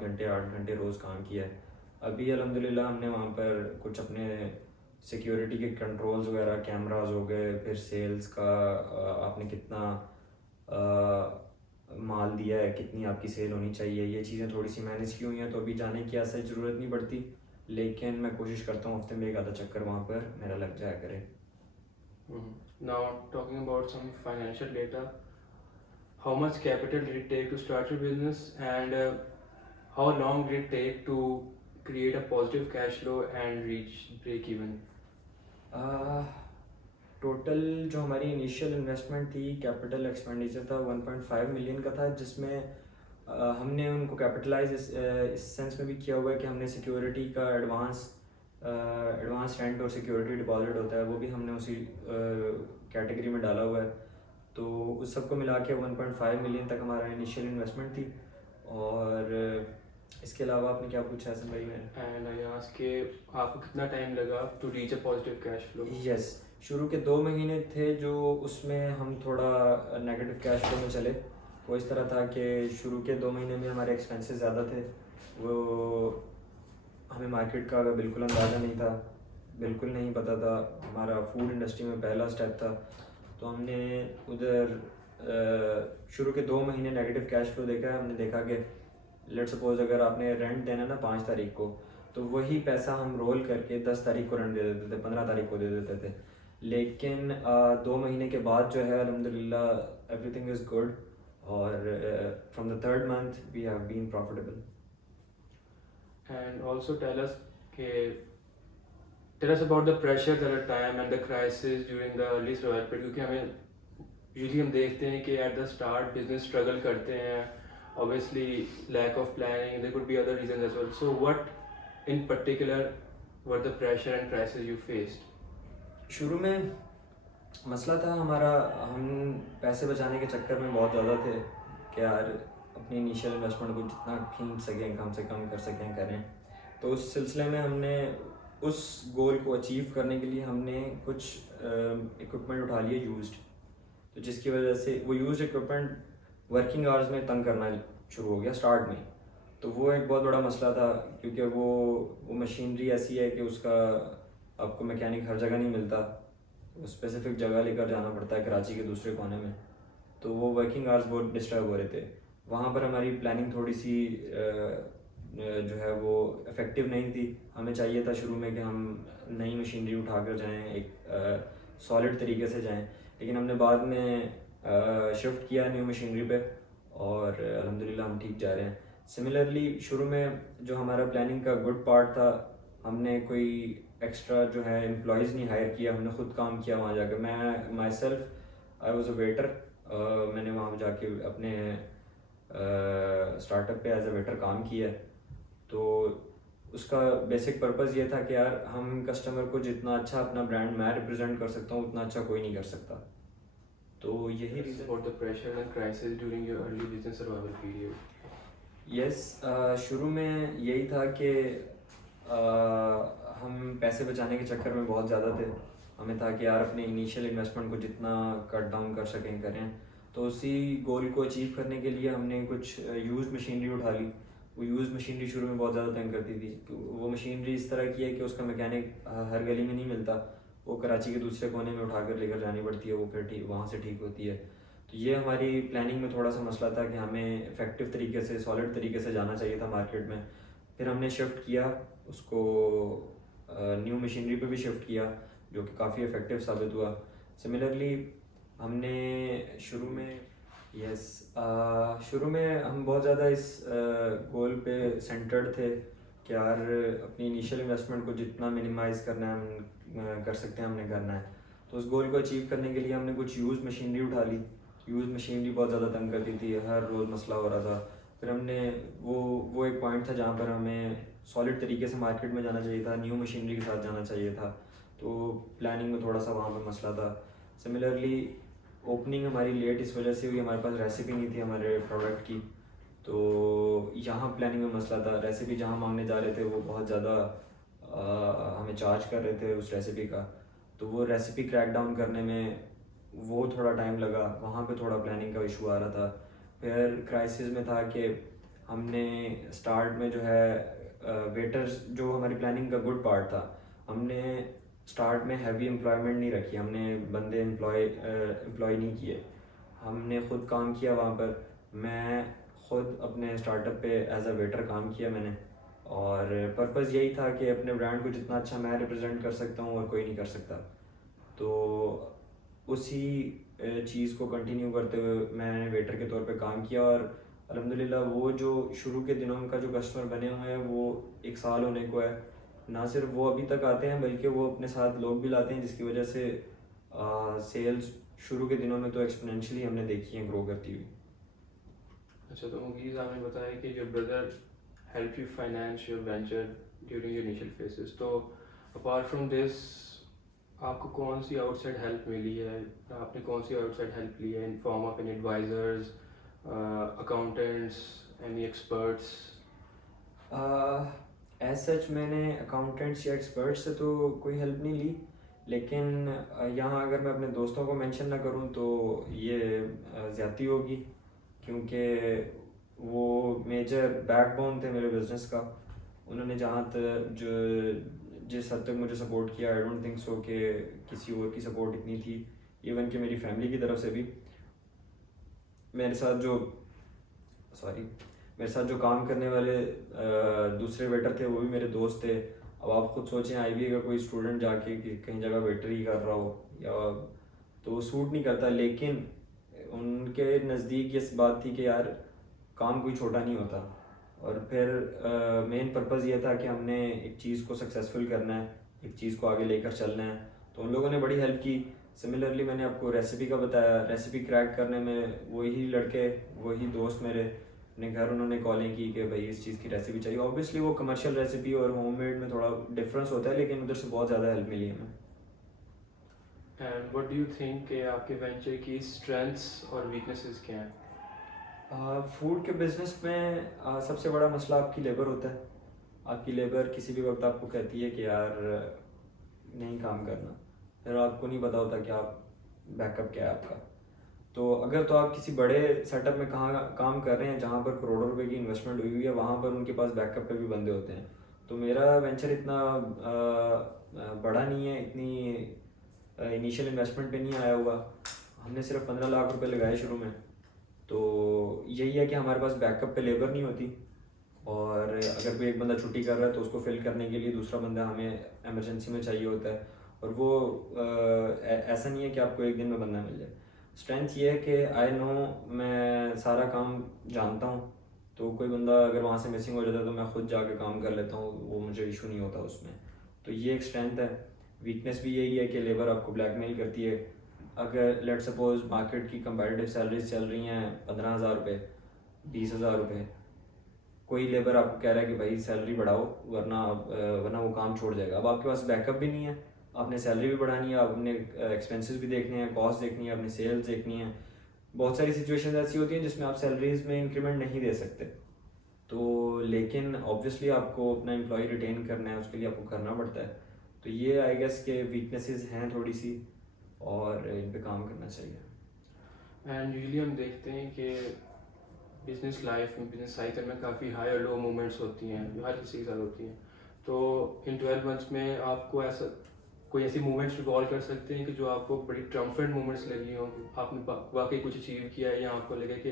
घंटे 8 घंटे रोज़ काम किया है। अभी अल्हम्दुलिल्लाह हमने वहाँ पर कुछ अपने सिक्योरिटी के कंट्रोल्स वगैरह, कैमरास हो गए, फिर सेल्स का आपने कितना माल दिया है, कितनी आपकी सेल होनी चाहिए, ये चीज़ें थोड़ी सी मैनेज की हुई हैं। तो अभी जाने की ऐसे ज़रूरत नहीं पड़ती, लेकिन मैं कोशिश करता हूँ हफ्ते में एक आधा चक्कर वहाँ पर मेरा लग जाया करे। Now, talking about some financial data, how much capital did it take to start your business, and how long did it take to create a positive cash flow and reach break even? Total जो हमारी initial investment थी, capital expenditure था 1.5 million का था, जिसमें हमने उनको capitalise इस सेंस में भी किया हुआ है कि हमने सिक्योरिटी का एडवांस रेंट और सिक्योरिटी डिपॉजिट होता है, वो भी हमने उसी कैटेगरी में डाला हुआ है। तो उस सब को मिला के 1.5 मिलियन तक हमारा इनिशियल इन्वेस्टमेंट थी। और इसके अलावा आपने क्या पूछा है हसन भाई? मैंने And I ask कि आपको कितना टाइम लगा to reach a positive cash flow? Yes, शुरू के 2 महीने थे जो उसमें हम थोड़ा नेगेटिव कैश फ्लो में चले। वो इस तरह था कि शुरू के 2 महीने में हमारे एक्सपेंसेस ज़्यादा थे, वो हमें मार्केट का बिल्कुल अंदाज़ा नहीं था, बिल्कुल नहीं पता था। हमारा फूड इंडस्ट्री में पहला स्टेप था, तो हमने उधर शुरू के 2 महीने नेगेटिव कैश फ्लो देखा है। हमने देखा कि लेट सपोज अगर आपने रेंट देना ना 5 तारीख को, तो वही पैसा हम रोल करके 10 तारीख को रेंट दे देते थे, 15 तारीख को दे देते थे। लेकिन 2 महीने के बाद जो है अल्हम्दुलिल्लाह एवरीथिंग इज़ गुड, और from the third month we have been profitable. And also tell us about the pressures at the time and the crisis during the early survival period, क्योंकि हमें यूजली हम देखते हैं कि at the start business struggle करते हैं, obviously lack of planning, there could be other reasons as well. So what in particular were the pressure and crisis you faced? शुरू में मसला था हमारा, हम पैसे बचाने के चक्कर में बहुत ज़्यादा थे कि यार अपनी इनिशियल इन्वेस्टमेंट को जितना खींच सकें, कम से कम कर सकें करें। तो उस सिलसिले में हमने उस गोल को अचीव करने के लिए हमने कुछ इक्विपमेंट उठा लिए यूज्ड, तो जिसकी वजह से वो यूज्ड इक्विपमेंट वर्किंग आवर्स में तंग करना शुरू हो गया स्टार्ट में। तो वो एक बहुत बड़ा मसला था, क्योंकि वो मशीनरी ऐसी है कि उसका आपको मैकेनिक हर जगह नहीं मिलता, स्पेसिफिक जगह लेकर जाना पड़ता है कराची के दूसरे कोने में। तो वो वर्किंग आवर्स बहुत डिस्टर्ब हो रहे थे। वहाँ पर हमारी प्लानिंग थोड़ी सी जो है वो इफ़ेक्टिव नहीं थी। हमें चाहिए था शुरू में कि हम नई मशीनरी उठा कर जाएँ, एक सॉलिड तरीके से जाएँ, लेकिन हमने बाद में शिफ्ट किया न्यू मशीनरी पे, और अल्हम्दुलिल्लाह हम ठीक जा रहे हैं। सिमिलरली शुरू में जो हमारा प्लानिंग का गुड पार्ट था, हमने कोई एक्स्ट्रा जो है एम्प्लॉयज़ नहीं हायर किया, हमने ख़ुद काम किया वहाँ जाकर। मैं my self I was a waiter, मैंने वहाँ जाके अपने स्टार्टअप पे एज अ वेटर काम किया। तो उसका बेसिक पर्पज़ ये था कि यार हम कस्टमर को जितना अच्छा अपना ब्रांड मैं रिप्रेजेंट कर सकता हूँ, उतना अच्छा कोई नहीं कर सकता। तो यही reason About the pressure and crisis during your early business survival period. Yes, शुरू में यही था कि हम पैसे बचाने के चक्कर में बहुत ज़्यादा थे। हमें था कि यार अपने इनिशियल इन्वेस्टमेंट को जितना कट डाउन कर सकें करें। तो उसी गोल को अचीव करने के लिए हमने कुछ यूज़ मशीनरी उठा ली। वो यूज़ मशीनरी शुरू में बहुत ज़्यादा तंग करती थी। तो वो मशीनरी इस तरह की है कि उसका मैकेनिक हर गली में नहीं मिलता, वो कराची के दूसरे कोने में उठा कर लेकर जानी पड़ती है, वो फिर ठीक वहाँ से ठीक होती है। तो ये हमारी प्लानिंग में थोड़ा सा मसला था कि हमें इफ़ेक्टिव तरीके से, सॉलिड तरीके से जाना चाहिए था मार्केट में। फिर हमने शिफ्ट किया उसको, न्यू मशीनरी पे भी शिफ्ट किया, जो कि काफ़ी इफ़ेक्टिव साबित हुआ। सिमिलरली हमने शुरू में शुरू में हम बहुत ज़्यादा इस गोल पे सेंटर्ड थे कि यार अपनी इनिशियल इन्वेस्टमेंट को जितना मिनिमाइज़ करना है हम कर सकते हैं, हमने करना है। तो उस गोल को अचीव करने के लिए हमने कुछ यूज़ मशीनरी उठा ली। यूज़ मशीनरी बहुत ज़्यादा तंग करती थी, हर रोज़ मसला हो रहा था। फिर हमने वो एक पॉइंट था जहाँ पर हमें सॉलिड तरीके से मार्केट में जाना चाहिए था, न्यू मशीनरी के साथ जाना चाहिए था। तो प्लानिंग में थोड़ा सा वहाँ पर मसला था। सिमिलरली ओपनिंग हमारी लेट इस वजह से हुई, हमारे पास रेसिपी नहीं थी हमारे प्रोडक्ट की। तो यहाँ प्लानिंग में मसला था, रेसिपी जहाँ मांगने जा रहे थे वो बहुत ज़्यादा हमें चार्ज कर रहे थे उस रेसिपी का। तो वो रेसिपी क्रैक डाउन करने में वो थोड़ा टाइम लगा, वहाँ पे थोड़ा प्लानिंग का इशू आ रहा था। फिर क्राइसिस में था कि हमने स्टार्ट में जो है वेटर्स, जो हमारी प्लानिंग का गुड पार्ट था, हमने स्टार्ट में हैवी एम्प्लॉयमेंट नहीं रखी, हमने बंदे एम्प्लॉय नहीं किए, हमने ख़ुद काम किया वहाँ पर। मैं ख़ुद अपने स्टार्टअप पे एज अ वेटर काम किया मैंने, और पर्पज़ यही था कि अपने ब्रांड को जितना अच्छा मैं रिप्रेजेंट कर सकता हूँ और कोई नहीं कर सकता। तो उसी चीज़ को कंटिन्यू करते हुए मैंने वेटर के तौर पे काम किया, और अल्हम्दुलिल्लाह वो जो शुरू के दिनों का जो कस्टमर बने हुए हैं वो 1 साल होने को है। ना सिर्फ वो अभी तक आते हैं बल्कि वो अपने साथ लोग भी लाते हैं, जिसकी वजह से सेल्स शुरू के दिनों में तो एक्सपोनेंशियली हमने देखी है ग्रो करती हुई। अच्छा, तो मुगीज़ आपने बताया कि your brother help you finance your venture during your initial phases, तो अपार्ट फ्रॉम दिस आपको कौन सी आउटसाइड हेल्प मिली है, आपने कौन सी आउटसाइड हेल्प ली है in form of any advisers, accountants, any experts? As such मैंने अकाउंटेंट्स या एक्सपर्ट से तो कोई हेल्प नहीं ली, लेकिन यहाँ अगर मैं अपने दोस्तों को मेंशन ना करूँ तो ये ज़्यादती होगी, क्योंकि वो मेजर बैकबोन थे मेरे बिज़नेस का। उन्होंने जहाँ तक जो जिस हद तक मुझे सपोर्ट किया, आई डोंट थिंक सो कि किसी और की सपोर्ट इतनी थी। इवन कि मेरी फैमिली की तरफ से भी मेरे साथ जो मेरे साथ जो काम करने वाले दूसरे वेटर थे वो भी मेरे दोस्त थे। अब आप खुद सोचें, आईबी का कोई स्टूडेंट जाके कि कहीं जगह वेटर ही कर रहा हो या, तो वो सूट नहीं करता, लेकिन उनके नज़दीक ये बात थी कि यार काम कोई छोटा नहीं होता। और फिर मेन पर्पज़ ये था कि हमने एक चीज़ को सक्सेसफुल करना है, एक चीज़ को आगे लेकर चलना है, तो उन लोगों ने बड़ी हेल्प की। सिमिलरली मैंने आपको रेसिपी का बताया, रेसिपी क्रैक करने में वही लड़के, वही दोस्त मेरे अपने घर उन्होंने कॉलिंग की कि भाई इस चीज़ की रेसिपी चाहिए। ऑब्वियसली वो कमर्शियल रेसिपी और होममेड में थोड़ा डिफरेंस होता है, लेकिन उधर से बहुत ज़्यादा हेल्प मिली हमें। And what do you think कि आपके वेंचर की स्ट्रेंथ्स और वीकनेसेस क्या हैं? फूड के बिज़नेस में सबसे बड़ा मसला आपकी लेबर होता है। आपकी लेबर किसी भी वक्त आपको कहती है कि यार नहीं काम करना, फिर आपको नहीं पता होता कि आप बैकअप क्या है आपका। तो अगर तो आप किसी बड़े सेटअप में कहाँ काम कर रहे हैं जहाँ पर करोड़ों रुपए की इन्वेस्टमेंट हुई हुई है, वहाँ पर उनके पास बैकअप पे भी बंदे होते हैं। तो मेरा वेंचर इतना बड़ा नहीं है, इतनी इनिशियल इन्वेस्टमेंट पे नहीं आया हुआ। हमने सिर्फ 15 लाख रुपए लगाए शुरू में। तो यही है कि हमारे पास बैकअप पे लेबर नहीं होती, और अगर कोई एक बंदा छुट्टी कर रहा है तो उसको फिल करने के लिए दूसरा बंदा हमें एमरजेंसी में चाहिए होता है। और वो ऐसा नहीं है कि आपको एक दिन में बंदा मिल जाए। स्ट्रेंथ ये है कि आई नो, मैं सारा काम जानता हूँ, तो कोई बंदा अगर वहाँ से मिसिंग हो जाता है तो मैं खुद जाके काम कर लेता हूँ, वो मुझे इशू नहीं होता उसमें। तो ये एक स्ट्रेंथ है। वीकनेस भी यही है कि लेबर आपको ब्लैकमेल करती है। अगर लेट सपोज मार्केट की कंपैरेटिव सैलरीज चल रही हैं 15,000 रुपये, 20,000 रुपये, कोई लेबर आपको कह रहा है कि भाई सैलरी बढ़ाओ वरना वो काम छोड़ जाएगा। अब आपके पास बैकअप भी नहीं है, आपने सैलरी भी बढ़ानी है, आपने एक्सपेंसेस भी देखने हैं, कॉस्ट देखनी है, अपनी सेल्स देखनी है। बहुत सारी सिचुएशंस ऐसी होती हैं जिसमें आप सैलरीज में इंक्रीमेंट नहीं दे सकते। तो लेकिन ऑब्वियसली आपको अपना एम्प्लॉय रिटेन करना है, उसके लिए आपको करना पड़ता है। तो ये आई गेस के वीकनेसेस हैं थोड़ी सी, और इन पे काम करना चाहिए। एंड यूजुअली हम देखते हैं कि बिजनेस लाइफ में, बिजनेस साइकिल में काफ़ी हाई और लो मोमेंट्स होती हैं, जो हर किसी के साथ होती हैं। तो इन 12 मंथ्स में आपको ऐसा कोई ऐसी मोमेंट्स रिकॉल कर सकते हैं कि जो आपको बड़ी ट्रम्पेंट मोमेंट्स लगी हों, आपने वाकई कुछ अचीव किया है या आपको लगे कि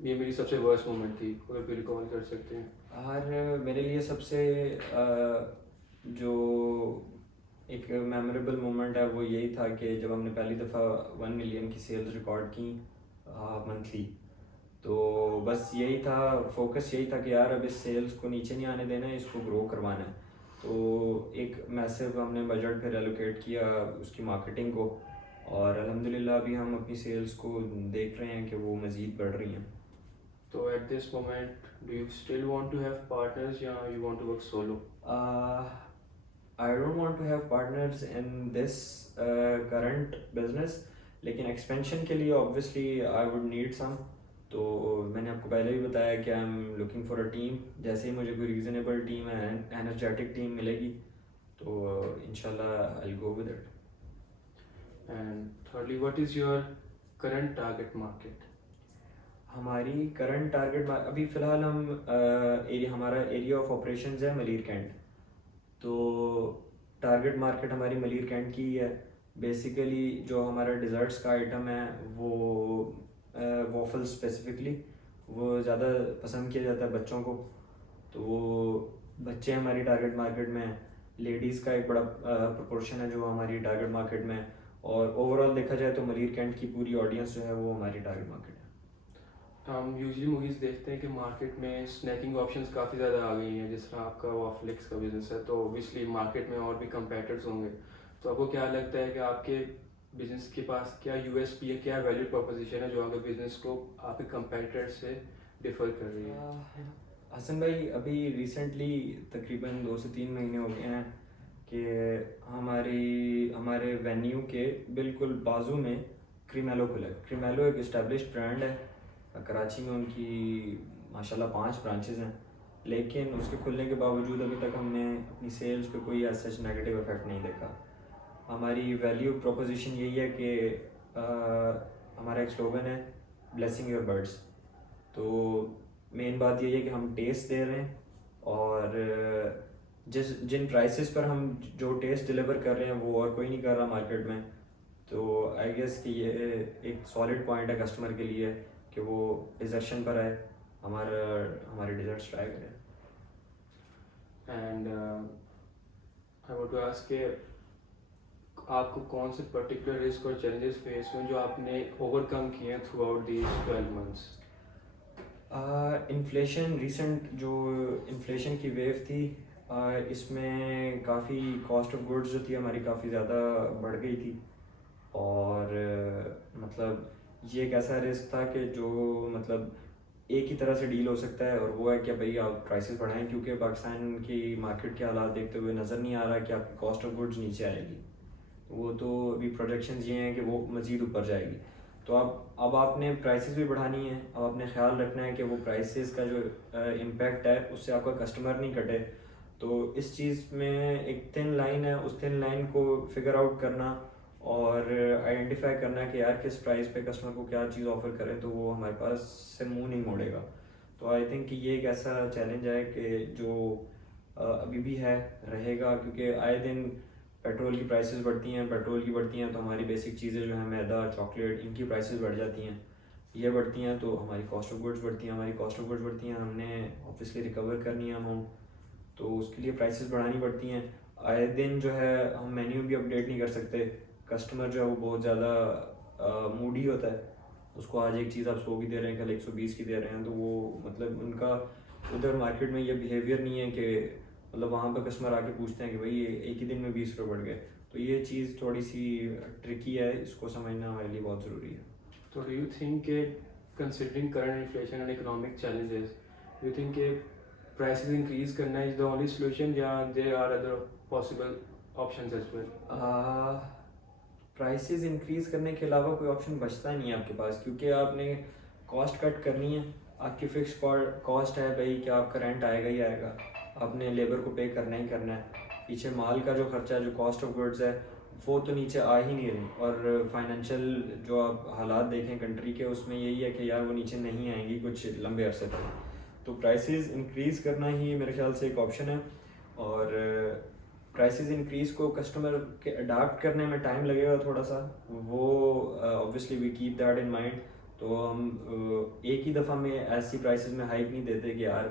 ये मेरी सबसे वर्स्ट मोमेंट थी, कोई भी रिकॉल कर सकते हैं? और मेरे लिए सबसे जो एक मेमोरेबल मोमेंट है वो यही था कि जब हमने पहली दफ़ा 1 मिलियन की सेल्स रिकॉर्ड की मंथली। तो बस यही था, फोकस यही था कि यार अब इस सेल्स को नीचे नहीं आने देना है, इसको ग्रो करवाना है। तो एक मैसिव हमने बजट फिर एलोकेट किया उसकी मार्केटिंग को, और अल्हम्दुलिल्लाह अभी हम अपनी सेल्स को देख रहे हैं कि वो मज़ीद बढ़ रही हैं। तो at this moment do you still want to have partners या you want to work solo? I don't want to have partners in this current business, लेकिन एक्सपेंशन के लिए obviously I would need some. तो मैंने आपको पहले भी बताया कि I am looking for a team. जैसे ही मुझे कोई रीज़नेबल टीम है, एनर्जेटिक टीम मिलेगी तो इंशाल्लाह I will go with it. And thirdly, what is your current target market? हमारी करंट टारगेट अभी फ़िलहाल हम हमारा एरिया ऑफ ऑपरेशंस है मलीर कैंट। तो टारगेट मार्केट हमारी मलीर कैंट की ही है। बेसिकली जो हमारा डिज़र्ट्स का आइटम है वो वॉफल स्पेसिफिकली वो ज़्यादा पसंद किया जाता है बच्चों को। तो वो बच्चे हमारी टारगेट मार्केट में हैं। लेडीज़ का एक बड़ा प्रोपोर्शन है जो हमारी टारगेट मार्केट में है। और ओवरऑल देखा जाए तो मलीर कैंट की पूरी ऑडियंस जो है वो हमारी टारगेट मार्केट है। हम यूजुअली मूवीज़ देखते हैं कि मार्केट में स्नैकिंग ऑप्शंस काफ़ी ज़्यादा आ गई हैं, जिस तरह आपका वॉफलिक्स का बिजनेस है, तो ऑब्वियसली मार्केट में और भी कंपेटर्स होंगे। तो आपको क्या लगता है कि आपके बिजनेस के पास क्या यूएसपी है, क्या वैल्यू प्रोपोजिशन है जो आपके बिजनेस को आपके कंपेटर्स से डिफर कर रही है? हसन भाई, अभी रिसेंटली तकरीबन 2 से 3 महीने हो गए हैं कि हमारे वेन्यू के बिल्कुल बाजू में क्रीमेलो खुला है। क्रीमेलो एक इस्टेब्लिश्ड ब्रांड है। कराची में उनकी माशाल्लाह 5 ब्रांचेस हैं, लेकिन उसके खुलने के बावजूद अभी तक हमने अपनी सेल्स पे कोई ऐसा सच नेगेटिव इफेक्ट नहीं देखा। हमारी वैल्यू प्रोपोजिशन यही है कि हमारा एक स्लोगन है, ब्लेसिंग योर बर्ड्स। तो मेन बात यही है कि हम टेस्ट दे रहे हैं, और जिन प्राइसेस पर हम जो टेस्ट डिलीवर कर रहे हैं वो और कोई नहीं कर रहा मार्केट में। तो आई गेस कि ये एक सॉलिड पॉइंट है कस्टमर के लिए कि वो डिजर्शन पर आए, हमारे डिजर्ट्स ट्राई करें। And I want to ask के आपको कौन से पर्टिकुलर रिस्क और चैलेंजेस फेस हुए जो आपने ओवरकम किए हैं throughout these 12 months? Inflation जो इन्फ्लेशन की वेव थी, इसमें काफ़ी कॉस्ट ऑफ गुड्स जो थी हमारी काफ़ी ज़्यादा बढ़ गई थी। और मतलब ये एक ऐसा रिस्क था कि जो मतलब एक ही तरह से डील हो सकता है, और वो है कि भाई आप प्राइसेस बढ़ाएं, क्योंकि पाकिस्तान की मार्केट के हालात देखते हुए नज़र नहीं आ रहा कि आपकी कॉस्ट ऑफ गुड्स नीचे आएगी। वो तो अभी प्रोजेक्शंस ये हैं कि वो मज़ीद ऊपर जाएगी। तो अब आपने प्राइसेस भी बढ़ानी है। अब आपने ख्याल रखना है कि वो प्राइसेस का जो इम्पेक्ट है उससे आपका कस्टमर नहीं कटे। तो इस चीज़ में एक थिन लाइन है, उस थिन लाइन को फिगर आउट करना और आइडेंटिफाई करना कि यार किस प्राइस पे कस्टमर को क्या चीज़ ऑफ़र करें तो वो हमारे पास से मुंह नहीं मोड़ेगा। तो आई थिंक कि ये एक ऐसा चैलेंज है कि जो अभी भी है, रहेगा, क्योंकि आए दिन पेट्रोल की प्राइसेस बढ़ती हैं तो हमारी बेसिक चीज़ें जो हैं मैदा, चॉकलेट, इनकी प्राइसेस बढ़ जाती हैं। ये बढ़ती हैं तो हमारी कॉस्ट ऑफ गुड्स बढ़ती हैं, हमने ऑब्वियसली रिकवर करनी है अमाउंट, तो उसके लिए प्राइसेस बढ़ानी पड़ती हैं। आए दिन जो है हम मेन्यू भी अपडेट नहीं कर सकते। कस्टमर जो है वो बहुत ज़्यादा मूडी होता है, उसको आज एक चीज़ आप 100 की दे रहे हैं, कल 120 की दे रहे हैं, तो वो मतलब उनका उधर मार्केट में ये बिहेवियर नहीं है कि मतलब वहाँ पर कस्टमर आके पूछते हैं कि भाई ये एक ही दिन में 20 रुपये बढ़ गए। तो ये चीज़ थोड़ी सी ट्रिकी है, इसको समझना हमारे लिए बहुत ज़रूरी है। तो डू यू थिंक के considering current inflation and economic challenges, do you think के प्राइसेस इंक्रीज करना इज द ओनली सॉल्यूशन या there are other possible options as well? Prices increase करने के अलावा कोई ऑप्शन बचता नहीं है आपके पास, क्योंकि आपने कॉस्ट कट करनी है। आपकी फिक्स कॉस्ट है भाई कि आपका रेंट आएगा ही आएगा, आपने लेबर को पे करना ही करना है। पीछे माल का जो खर्चा है, जो कॉस्ट ऑफ गुड्स है, वो तो नीचे आ ही नहीं रही। और फाइनेंशियल जो आप हालात देखें कंट्री के, उसमें यही है कि यार वो नीचे नहीं आएंगी कुछ लंबे अरसे तक। तो प्राइसेस इंक्रीज़ करना ही मेरे ख्याल से एक ऑप्शन है। और प्राइसेस इंक्रीज़ को कस्टमर के अडाप्ट करने में टाइम लगेगा थोड़ा सा, वो obviously we keep that in mind. तो हम एक ही दफ़ा में ऐसी प्राइसेस में हाइक नहीं देते कि यार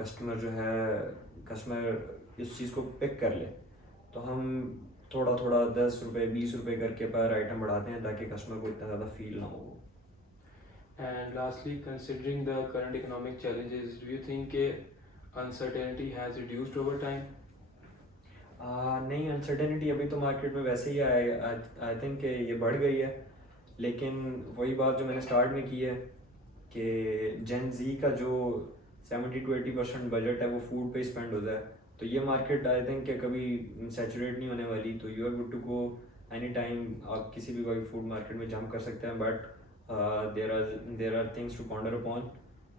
कस्टमर इस चीज़ को पिक कर ले। तो हम थोड़ा थोड़ा 10 रुपये 20 रुपये करके पर आइटम बढ़ाते हैं ताकि कस्टमर को इतना ज़्यादा फील ना हो। And lastly, considering the current economic challenges, do you think uncertainty has reduced over time? नहीं, अनसर्टेनिटी अभी तो मार्केट में वैसे ही आई थिंक ये बढ़ गई है। लेकिन वही बात जो मैंने स्टार्ट में की है कि जेन जी का जो 70 to 80% बजट है वो फूड पे स्पेंड होता है। तो ये मार्केट आई थिंक कि कभी सैचुरेट नहीं होने वाली। तो you are good to go any time, आप किसी भी वही फूड मार्केट में जंप कर सकते हैं। But there are things to ponder upon,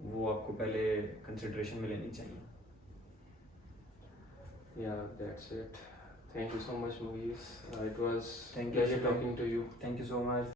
वो आपको पहले कंसिड्रेशन में लेनी चाहिए। Yeah, that's it. Thank you so much, Mughis. It was Thank you, pleasure Shubham. talking to you. Thank you so much.